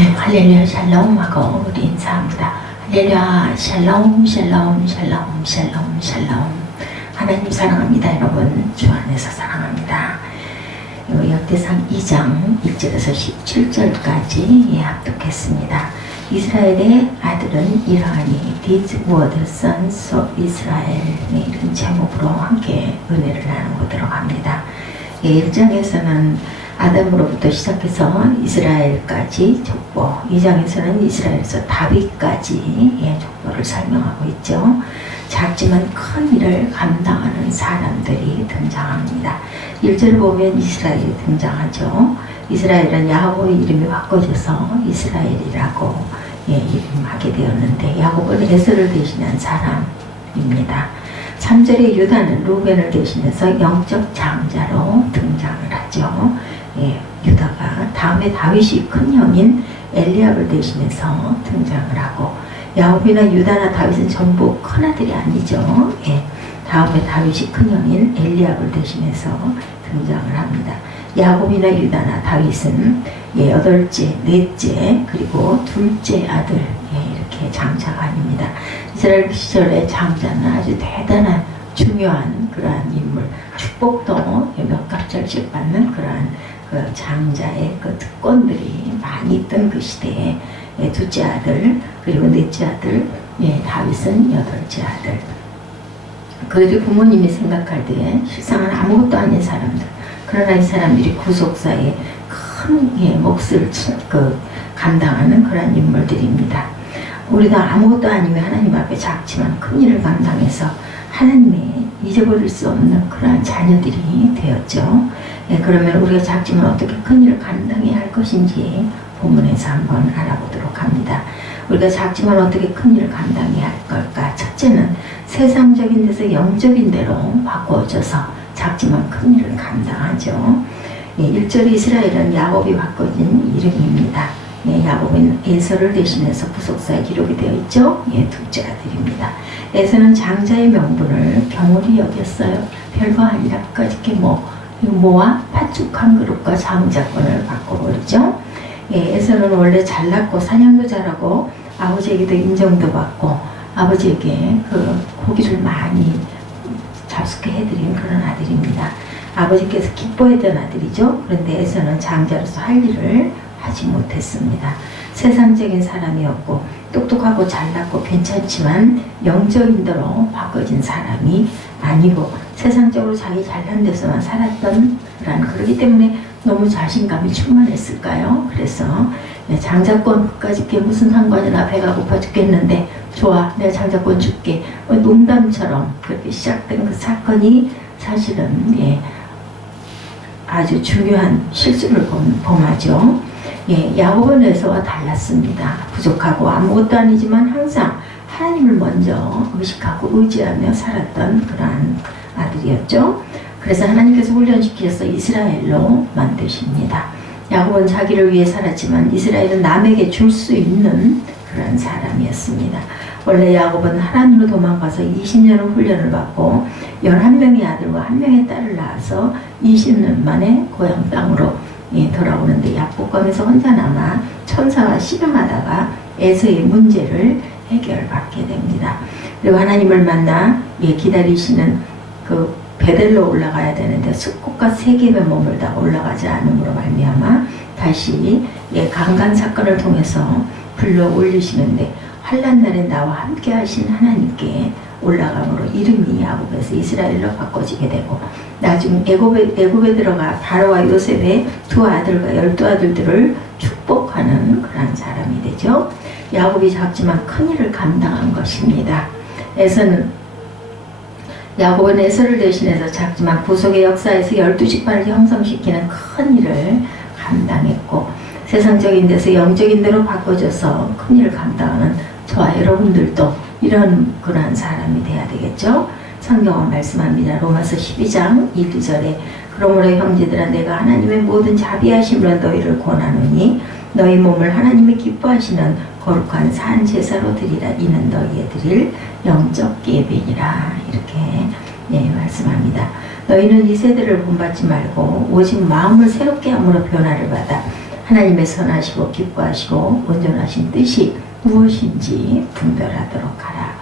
네, 할렐루야 샬롬 하고 우리 인사합니다. 할렐루야 샬롬 샬롬 샬롬 샬롬 샬롬. 하나님 사랑합니다. 여러분 주 안에서 사랑합니다. 역대상 2장 1절에서 17절까지 합독했습니다. 이스라엘의 아들은 이러하니 These were the sons of Israel. 이런 제목으로 함께 은혜를 나눠보도록 합니다. 1장에서는 아담으로부터 시작해서 이스라엘까지 족보, 2장에서는 이스라엘에서 다윗까지 족보를 설명하고 있죠. 작지만 큰 일을 감당하는 사람들이 등장합니다. 1절 보면 이스라엘이 등장하죠. 이스라엘은 야곱의 이름이 바꿔져서 이스라엘이라고 이름하게 되었는데, 야곱은 에서를 대신한 사람입니다. 3절의 유다는 루벤을 대신해서 영적 장자로 등장을 하죠. 유다가 다음에 다윗이 큰 형인 엘리압을 대신해서 등장을 하고, 야곱이나 유다나 다윗은 전부 큰아들이 아니죠. 다음에 다윗이 큰 형인 엘리압을 대신해서 등장을 합니다. 야곱이나 유다나 다윗은 8째, 4째, 그리고 둘째 아들, 이렇게 장자가 아닙니다. 이스라엘 시절의 장자는 아주 대단한 중요한 그러한 인물, 축복도 몇 갑절씩 받는 그러한 그 장자의 그 특권들이 많이 있던 그 시대에 둘째 아들, 그리고 넷째 아들, 다윗은 8째 아들. 그들이 부모님이 생각할 때 실상은 아무것도 아닌 사람들, 그러나 이 사람들이 구속사에 큰 몫을 감당하는 그런 인물들입니다. 우리도 아무것도 아니면 하나님 앞에 작지만 큰 일을 감당해서 하나님의 잊어버릴 수 없는 그러한 자녀들이 되었죠. 그러면 우리가 작지만 어떻게 큰 일을 감당해야 할 것인지 본문에서 한번 알아보도록 합니다. 우리가 작지만 어떻게 큰 일을 감당해야 할 걸까? 첫째는 세상적인 데서 영적인 데로 바꿔줘서 작지만 큰 일을 감당하죠. 1절 이스라엘은 야곱이 바꿔진 이름입니다. 야곱은 에서를 대신해서 부속사에 기록이 되어 있죠. 둘째 아들입니다. 에서는 장자의 명분을 경홀히 여겼어요. 별거 아니라 끝까지 모아 팥죽 한 그릇과 장자권을 바꿔버리죠. 에서는 원래 잘났고 사냥도 잘하고 아버지에게도 인정도 받고 아버지에게 그 고기를 많이 자숙해 해드린 그런 아들입니다. 아버지께서 기뻐했던 아들이죠. 그런데 에서는 장자로서 할 일을 하지 못했습니다. 세상적인 사람이었고 똑똑하고 잘났고 괜찮지만 영적인 대로 바꿔진 사람이 아니고 세상적으로 자기 잘난 데서만 살았던 그러기 때문에 너무 자신감이 충만했을까요? 그래서 장자권 끝까지 게 무슨 상관이나 배가 고파 죽겠는데 좋아, 내가 장자권 줄게, 농담처럼 그렇게 시작된 그 사건이 사실은 아주 중요한 실수를 범하죠. 야곱은 에서와 달랐습니다. 부족하고 아무것도 아니지만 항상 하나님을 먼저 의식하고 의지하며 살았던 그러한 아들이었죠. 그래서 하나님께서 훈련시키셔서 이스라엘로 만드십니다. 야곱은 자기를 위해 살았지만 이스라엘은 남에게 줄 수 있는 그런 사람이었습니다. 원래 야곱은 하란으로 도망가서 20년의 훈련을 받고 11명의 아들과 1명의 딸을 낳아서 20년 만에 고향 땅으로 돌아오는데, 약복감에서 혼자 남아 천사와 씨름하다가 에서의 문제를 해결받게 됩니다. 그리고 하나님을 만나 기다리시는 그 베델로 올라가야 되는데 숲꽃과 세겜에 머물다 올라가지 않음으로 말미암아 다시 강간 사건을 통해서 불러 올리시는데, 환난 날에 나와 함께 하신 하나님께 올라감으로 이름이 야곱에서 이스라엘로 바꿔지게 되고, 나중 애굽에 들어가 바로와 요셉의 2아들과 12아들들을 축복하는 그런 사람이 되죠. 야곱이 작지만 큰 일을 감당한 것입니다. 야곱은 에서를 대신해서 작지만 구속의 역사에서 12지파를 형성시키는 큰 일을 감당했고, 세상적인 데서 영적인 데로 바꿔줘서 큰 일을 감당하는 저와 여러분들도 이런 그러한 사람이 돼야 되겠죠. 성경은 말씀합니다. 로마서 12장 1, 2절에 그러므로 형제들아, 내가 하나님의 모든 자비하심으로 너희를 권하노니 너희 몸을 하나님이 기뻐하시는 거룩한 산 제사로 드리라. 이는 너희의 드릴 영적 예배니라. 이렇게 말씀합니다. 너희는 이 세대를 본받지 말고 오직 마음을 새롭게 함으로 변화를 받아 하나님의 선하시고 기뻐하시고 온전하신 뜻이 무엇인지 분별하도록 하라.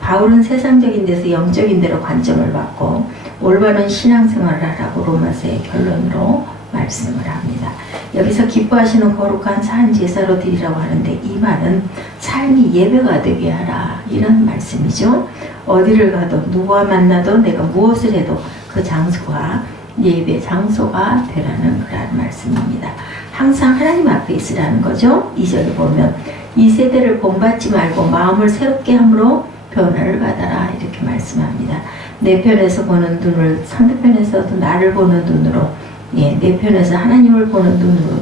바울은 세상적인 데서 영적인 데로 관점을 받고 올바른 신앙생활을 하라고 로마서의 결론으로 말씀을 합니다. 여기서 기뻐하시는 거룩한 산 제사로 드리라고 하는데 이 말은 삶이 예배가 되게 하라 이런 말씀이죠. 어디를 가도 누구와 만나도 내가 무엇을 해도 그 장소가 예배 장소가 되라는 그런 말씀입니다. 항상 하나님 앞에 있으라는 거죠. 2절에 보면 이 세대를 본받지 말고 마음을 새롭게 함으로 변화를 받아라 이렇게 말씀합니다. 내 편에서 보는 눈을 상대편에서도 나를 보는 눈으로 내 편에서 하나님을 보는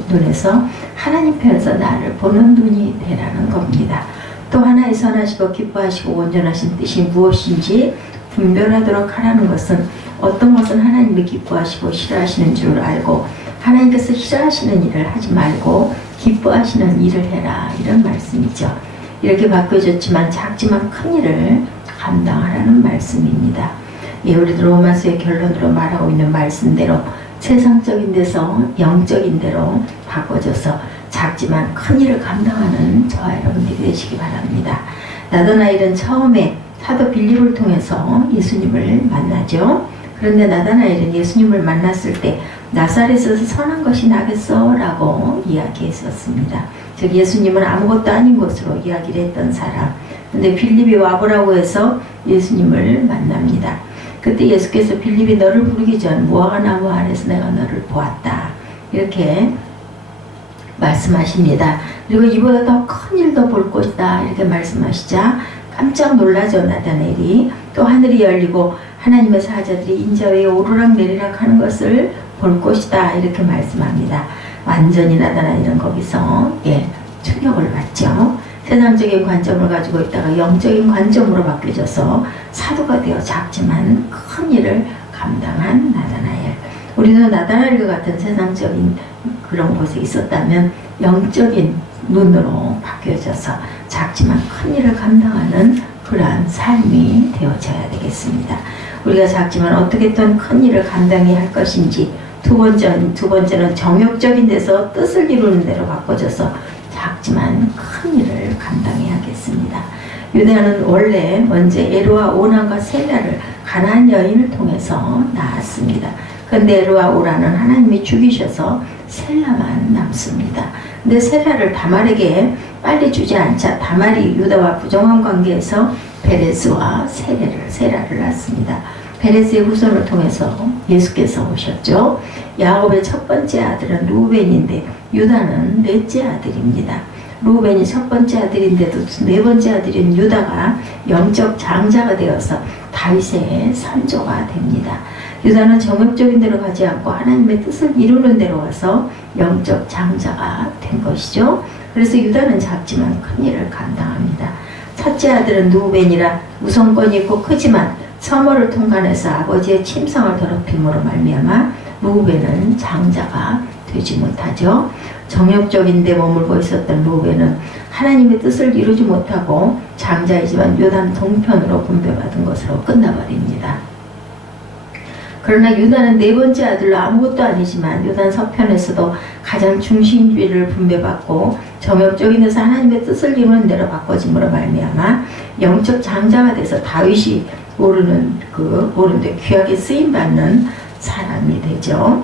눈에서 하나님 편에서 나를 보는 눈이 되라는 겁니다. 또 하나의 선하시고 기뻐하시고 온전하신 뜻이 무엇인지 분별하도록 하라는 것은 어떤 것은 하나님이 기뻐하시고 싫어하시는 줄 알고 하나님께서 싫어하시는 일을 하지 말고 기뻐하시는 일을 해라 이런 말씀이죠. 이렇게 바뀌어졌지만 작지만 큰 일을 감당하라는 말씀입니다. 우리도 로마서의 결론으로 말하고 있는 말씀대로 세상적인 데서 영적인 데로 바꿔져서 작지만 큰 일을 감당하는 저와 여러분들이 되시기 바랍니다. 나다나엘은 처음에 사도 빌립을 통해서 예수님을 만나죠. 그런데 나다나엘은 예수님을 만났을 때 나사렛에서 선한 것이 나겠어 라고 이야기했었습니다. 즉 예수님은 아무것도 아닌 것으로 이야기를 했던 사람. 근데 빌립이 와보라고 해서 예수님을 만납니다. 그때 예수께서 빌립이 너를 부르기 전 무화과나무 아래서 내가 너를 보았다 이렇게 말씀하십니다. 그리고 이보다 더 큰 일도 볼 것이다 이렇게 말씀하시자 깜짝 놀라죠. 나다나엘이. 또 하늘이 열리고 하나님의 사자들이 인자 위에 오르락 내리락 하는 것을 볼 것이다 이렇게 말씀합니다. 완전히 나다나엘은 거기서 충격을 받죠. 세상적인 관점을 가지고 있다가 영적인 관점으로 바뀌어져서 사도가 되어 작지만 큰 일을 감당한 나다나엘. 우리도 나다나엘과 같은 세상적인 그런 곳에 있었다면 영적인 눈으로 바뀌어져서 작지만 큰 일을 감당하는 그러한 삶이 되어져야 되겠습니다. 우리가 작지만 어떻게든 큰 일을 감당해야 할 것인지 두 번째는 정욕적인 데서 뜻을 이루는 대로 바꿔져서 작지만 큰 일을 감당해야겠습니다. 유다는 원래 먼저 에르와 오난과 셀라를 가나안 여인을 통해서 낳았습니다. 그런데 에르와 오난은 하나님이 죽이셔서 셀라만 남습니다. 근데 셀라를 다말에게 빨리 주지 않자 다말이 유다와 부정한 관계에서 베레스와 세라를 낳습니다. 베레스의 후손을 통해서 예수께서 오셨죠. 야곱의 첫 번째 아들은 루벤인데 유다는 넷째 아들입니다. 루벤이 첫 번째 아들인데도 네 번째 아들인 유다가 영적 장자가 되어서 다윗의 선조가 됩니다. 유다는 정욕적인 대로 가지 않고 하나님의 뜻을 이루는 대로 와서 영적 장자가 된 것이죠. 그래서 유다는 작지만 큰 일을 감당합니다. 첫째 아들은 루벤이라 우선권이 있고 크지만 서머를 통과해서 아버지의 침상을 더럽힘으로 말미암아 루벤은 장자가 되지 못하죠. 정욕적인 데 머물고 있었던 루벤은 하나님의 뜻을 이루지 못하고 장자이지만 요단 동편으로 분배받은 것으로 끝나버립니다. 그러나 유다는 네 번째 아들로 아무것도 아니지만 요단 서편에서도 가장 중심지를 분배받고 정욕적인 데서 하나님의 뜻을 이루는 대로 바꿔짐으로 말미암아 영적 장자가 돼서 다윗이 오른데 귀하게 쓰임받는 사람이 되죠.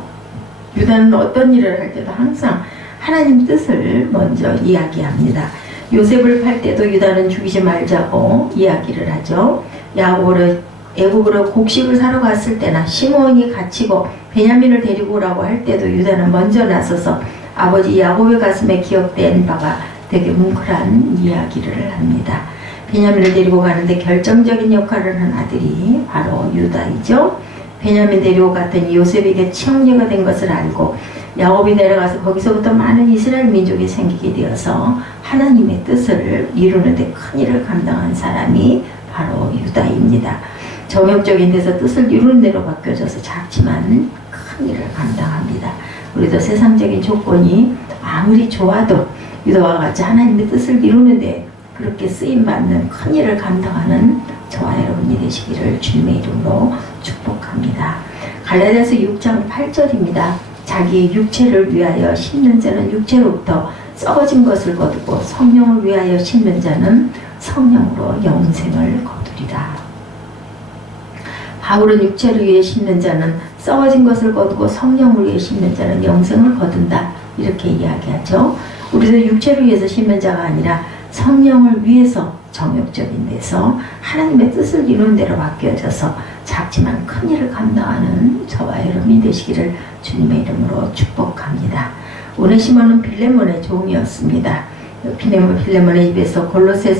유다는 어떤 일을 할 때도 항상 하나님 뜻을 먼저 이야기합니다. 요셉을 팔 때도 유다는 죽이지 말자고 이야기를 하죠. 야곱을 애굽으로 곡식을 사러 갔을 때나 시므온이 갇히고 베냐민을 데리고 오라고 할 때도 유다는 먼저 나서서 아버지 야곱의 가슴에 기억된 바가 되게 뭉클한 이야기를 합니다. 베냐민을 데리고 가는데 결정적인 역할을 한 아들이 바로 유다이죠. 베냐민 데리고 갔더니 요셉에게 치형제가 된 것을 알고 야곱이 내려가서 거기서부터 많은 이스라엘 민족이 생기게 되어서 하나님의 뜻을 이루는데 큰 일을 감당한 사람이 바로 유다입니다. 정욕적인 데서 뜻을 이루는 대로 바뀌어져서 작지만 큰 일을 감당합니다. 우리도 세상적인 조건이 아무리 좋아도 유다와 같이 하나님의 뜻을 이루는데 그렇게 쓰임받는 큰 일을 감당하는 저와 여러분이 되시기를 주님의 이름으로 축복합니다. 갈라디아서 6장 8절입니다. 자기의 육체를 위하여 심는 자는 육체로부터 썩어진 것을 거두고 성령을 위하여 심는 자는 성령으로 영생을 거두리라. 바울은 육체를 위해 심는 자는 썩어진 것을 거두고 성령을 위해 심는 자는 영생을 거둔다, 이렇게 이야기하죠. 우리도 육체를 위해서 심는 자가 아니라 성령을 위해서 정욕적인 데서 하나님의 뜻을 이루는 대로 바뀌어져서 작지만 큰 일을 감당하는 저와 여러분이 되시기를 주님의 이름으로 축복합니다. 오네시모는 빌레몬의 종이었습니다. 빌레몬의 입에서 골로새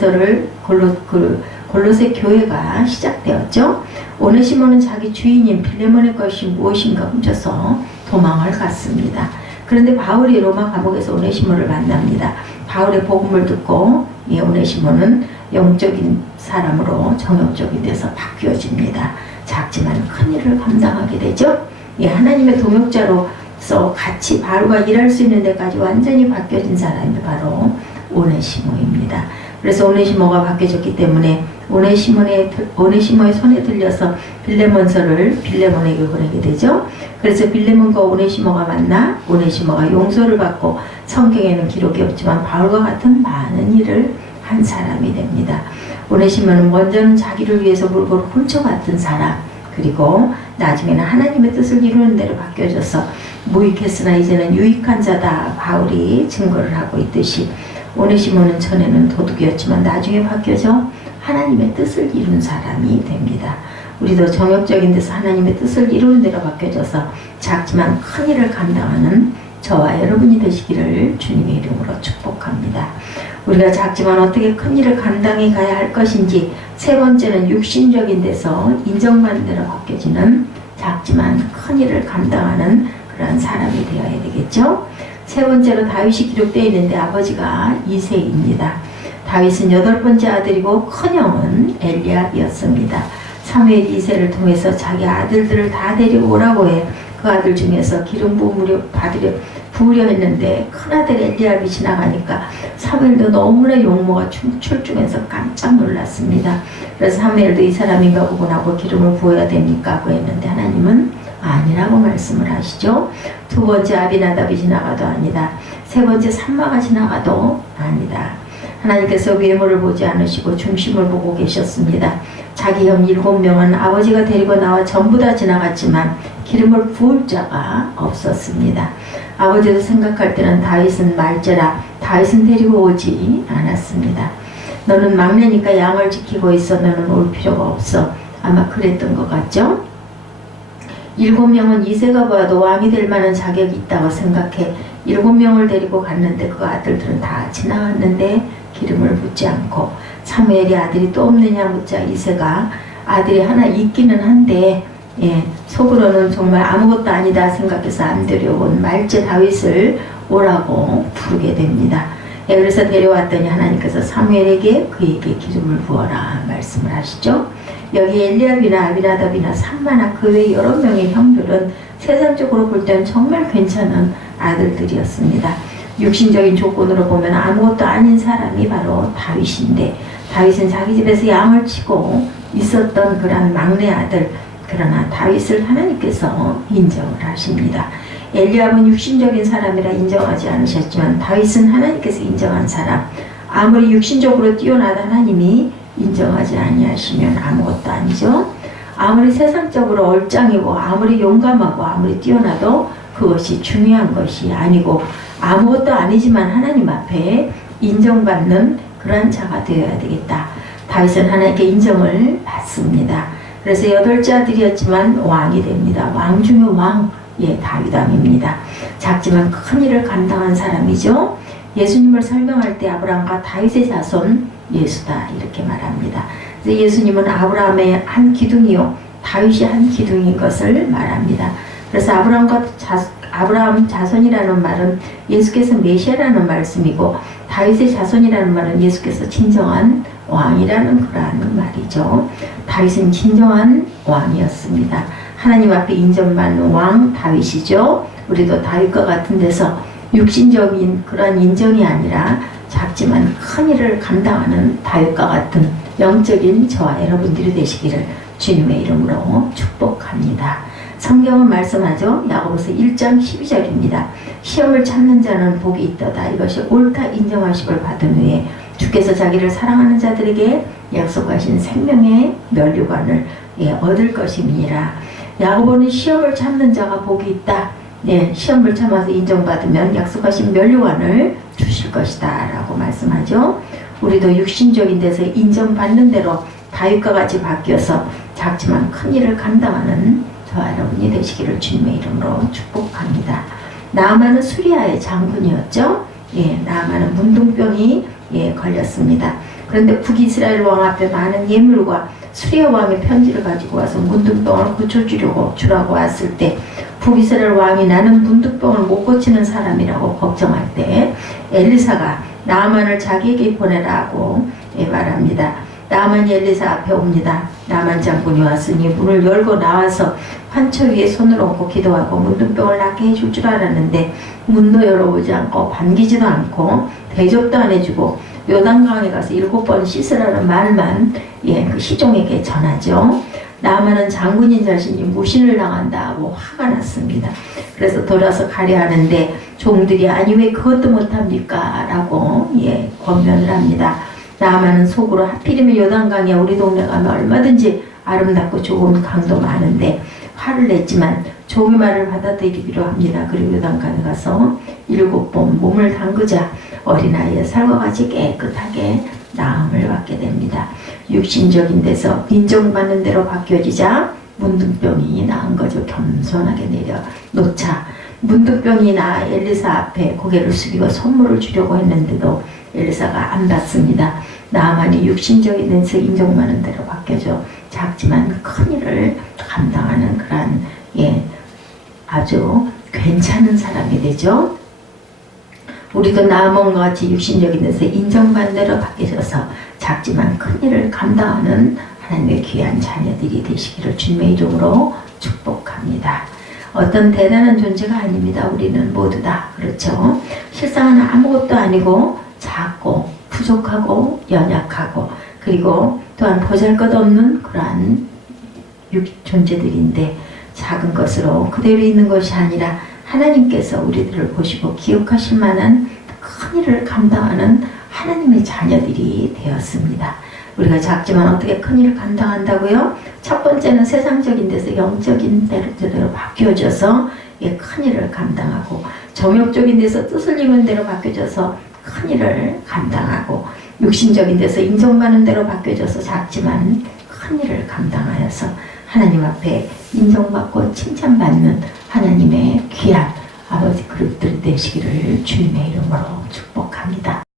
교회가 시작되었죠. 오네시모는 자기 주인인 빌레몬의 것이 무엇인가 훔쳐서 도망을 갔습니다. 그런데 바울이 로마 감옥에서 오네시모를 만납니다. 바울의 복음을 듣고 이 오네시모는 영적인 사람으로 정욕적인 데서 바뀌어집니다. 작지만 큰 일을 감당하게 되죠. 하나님의 동역자로서 같이 바울과 일할 수 있는 데까지 완전히 바뀌어진 사람이 바로 오네시모입니다. 그래서 오네시모가 바뀌어졌기 때문에 오네시모의 손에 들려서 빌레몬서를 빌레몬에게 보내게 되죠. 그래서 빌레몬과 오네시모가 만나 오네시모가 용서를 받고 성경에는 기록이 없지만 바울과 같은 많은 일을 한 사람이 됩니다. 오네시모는 먼저는 자기를 위해서 물건을 훔쳐갔던 사람, 그리고 나중에는 하나님의 뜻을 이루는 대로 바뀌어져서 무익했으나 이제는 유익한 자다, 바울이 증거를 하고 있듯이 오네시모는 전에는 도둑이었지만 나중에 바뀌어져 하나님의 뜻을 이룬 사람이 됩니다. 우리도 정욕적인 데서 하나님의 뜻을 이루는 대로 바뀌어져서 작지만 큰 일을 감당하는 저와 여러분이 되시기를 주님의 이름으로 축복합니다. 우리가 작지만 어떻게 큰 일을 감당해 가야 할 것인지, 세 번째는 육신적인 데서 인정받는 대로 바뀌어지는 작지만 큰 일을 감당하는 그런 사람이 되어야 되겠죠. 세 번째로 다윗이 기록되어 있는데 아버지가 이새입니다. 다윗은 8번째 아들이고 큰형은 엘리압이었습니다. 사무엘이 이새를 통해서 자기 아들들을 다 데리고 오라고 해 그 아들 중에서 기름 부으려 했는데 큰아들 엘리압이 지나가니까 사무엘도 너무나 용모가 출중해서 깜짝 놀랐습니다. 그래서 사무엘도 이 사람인가 보고나고 기름을 부어야 됩니까? 하고 했는데 하나님은 아니라고 말씀을 하시죠. 두 번째 아비나답이 지나가도 아니다. 세 번째 삼마가 지나가도 아니다. 하나님께서 외모를 보지 않으시고 중심을 보고 계셨습니다. 자기 형 7명은 아버지가 데리고 나와 전부 다 지나갔지만 기름을 부을 자가 없었습니다. 아버지도 생각할 때는 다윗은 말제라, 다윗은 데리고 오지 않았습니다. 너는 막내니까 양을 지키고 있어, 너는 올 필요가 없어. 아마 그랬던 것 같죠? 7명은 이새가 보아도 왕이 될 만한 자격이 있다고 생각해 7명을 데리고 갔는데 그 아들들은 다 지나갔는데 기름을 붓지 않고, 사무엘이 아들이 또 없느냐 묻자 이새가 아들이 하나 있기는 한데 속으로는 정말 아무것도 아니다 생각해서 안 데려온 말제 다윗을 오라고 부르게 됩니다. 그래서 데려왔더니 하나님께서 사무엘에게 그에게 기름을 부어라 말씀을 하시죠. 여기 엘리압이나 아비나답이나 삼마나 그 외 여러 명의 형들은 세상적으로 볼 때는 정말 괜찮은 아들들이었습니다. 육신적인 조건으로 보면 아무것도 아닌 사람이 바로 다윗인데, 다윗은 자기 집에서 양을 치고 있었던 그런 막내 아들, 그러나 다윗을 하나님께서 인정을 하십니다. 엘리압은 육신적인 사람이라 인정하지 않으셨지만 다윗은 하나님께서 인정한 사람, 아무리 육신적으로 뛰어나다 하나님이 인정하지 아니하시면 아무것도 아니죠. 아무리 세상적으로 얼짱이고 아무리 용감하고 아무리 뛰어나도 그것이 중요한 것이 아니고 아무것도 아니지만 하나님 앞에 인정받는 그런 자가 되어야 되겠다. 다윗은 하나님께 인정을 받습니다. 그래서 8째 아들이었지만 왕이 됩니다. 왕 중의 왕, 다윗왕입니다. 작지만 큰 일을 감당한 사람이죠. 예수님을 설명할 때 아브라함과 다윗의 자손 예수다 이렇게 말합니다. 그래서 예수님은 아브라함의 한 기둥이요 다윗이 한 기둥인 것을 말합니다. 그래서 아브라함 자손이라는 말은 예수께서 메시아라는 말씀이고, 다윗의 자손이라는 말은 예수께서 진정한 왕이라는 그러한 말이죠. 다윗은 진정한 왕이었습니다. 하나님 앞에 인정받는 왕 다윗이죠. 우리도 다윗과 같은 데서 육신적인 그런 인정이 아니라 작지만 큰 일을 감당하는 다윗과 같은 영적인 저와 여러분들이 되시기를 주님의 이름으로 축복합니다. 성경은 말씀하죠. 야고보서 1장 12절입니다. 시험을 참는 자는 복이 있도다. 이것이 옳다 인정하심을 받은 후에 주께서 자기를 사랑하는 자들에게 약속하신 생명의 면류관을 얻을 것임이니라. 야고보는 시험을 참는 자가 복이 있다. 시험을 참아서 인정받으면 약속하신 면류관을 주실 것이다 라고 말씀하죠. 우리도 육신적인 데서 인정받는 대로 다윗과 같이 바뀌어서 작지만 큰 일을 감당하는 저와 여러분이 되시기를 주님의 이름으로 축복합니다. 나아만은 수리아의 장군이었죠. 나아만은 문둥병이 걸렸습니다. 그런데 북이스라엘 왕 앞에 많은 예물과 수리아 왕의 편지를 가지고 와서 문둥병을 고쳐주라고 왔을 때 북이스라엘 왕이 나는 문둥병을 못 고치는 사람이라고 걱정할 때 엘리사가 나아만을 자기에게 보내라고 말합니다. 나아만이 엘리사 앞에 옵니다. 나아만 장군이 왔으니 문을 열고 나와서 환처 위에 손을 얹고 기도하고 문둥병을 낫게 해줄 줄 알았는데 문도 열어보지 않고 반기지도 않고 대접도 안 해주고 요단강에 가서 7번 씻으라는 말만 그 시종에게 전하죠. 나아만은 장군인 자신이 무신을 당한다고 화가 났습니다. 그래서 돌아서 가려 하는데 종들이 아니 왜 그것도 못합니까? 라고 권면을 합니다. 나아만은 속으로 하필이면 요단강이야 우리 동네 가면 얼마든지 아름답고 좋은 강도 많은데 화를 냈지만 종의 말을 받아들이기로 합니다. 그리고 요단강에 가서 7번 몸을 담그자 어린아이의 살과 같이 깨끗하게 나음을 받게 됩니다. 육신적인 데서 인정받는 대로 바뀌어지자 문둥병이 나은 거죠. 겸손하게 내려놓자 문둥병이 나 엘리사 앞에 고개를 숙이고 선물을 주려고 했는데도 엘리사가 안 받습니다. 나아만이 육신적인 데서 인정받는 대로 바뀌어져 작지만 큰 일을 감당하는 그런 아주 괜찮은 사람이 되죠. 우리도 나아만과 같이 육신적인 데서 인정받는 대로 바뀌어져서 작지만 큰 일을 감당하는 하나님의 귀한 자녀들이 되시기를 주님의 이름으로 축복합니다. 어떤 대단한 존재가 아닙니다. 우리는 모두 다 그렇죠. 실상은 아무것도 아니고 작고 부족하고 연약하고 그리고 또한 보잘것없는 그러한 존재들인데 작은 것으로 그대로 있는 것이 아니라 하나님께서 우리들을 보시고 기억하실 만한 큰 일을 감당하는 하나님의 자녀들이 되었습니다. 우리가 작지만 어떻게 큰 일을 감당한다고요? 첫 번째는 세상적인 데서 영적인 대로 바뀌어져서 큰 일을 감당하고 정욕적인 데서 뜻을 이루는 대로 바뀌어져서 큰 일을 감당하고 육신적인 데서 인정받는 대로 바뀌어져서 작지만 큰 일을 감당하여서 하나님 앞에 인정받고 칭찬받는 하나님의 귀한 아버지 그릇들이 되시기를 주님의 이름으로 축복합니다.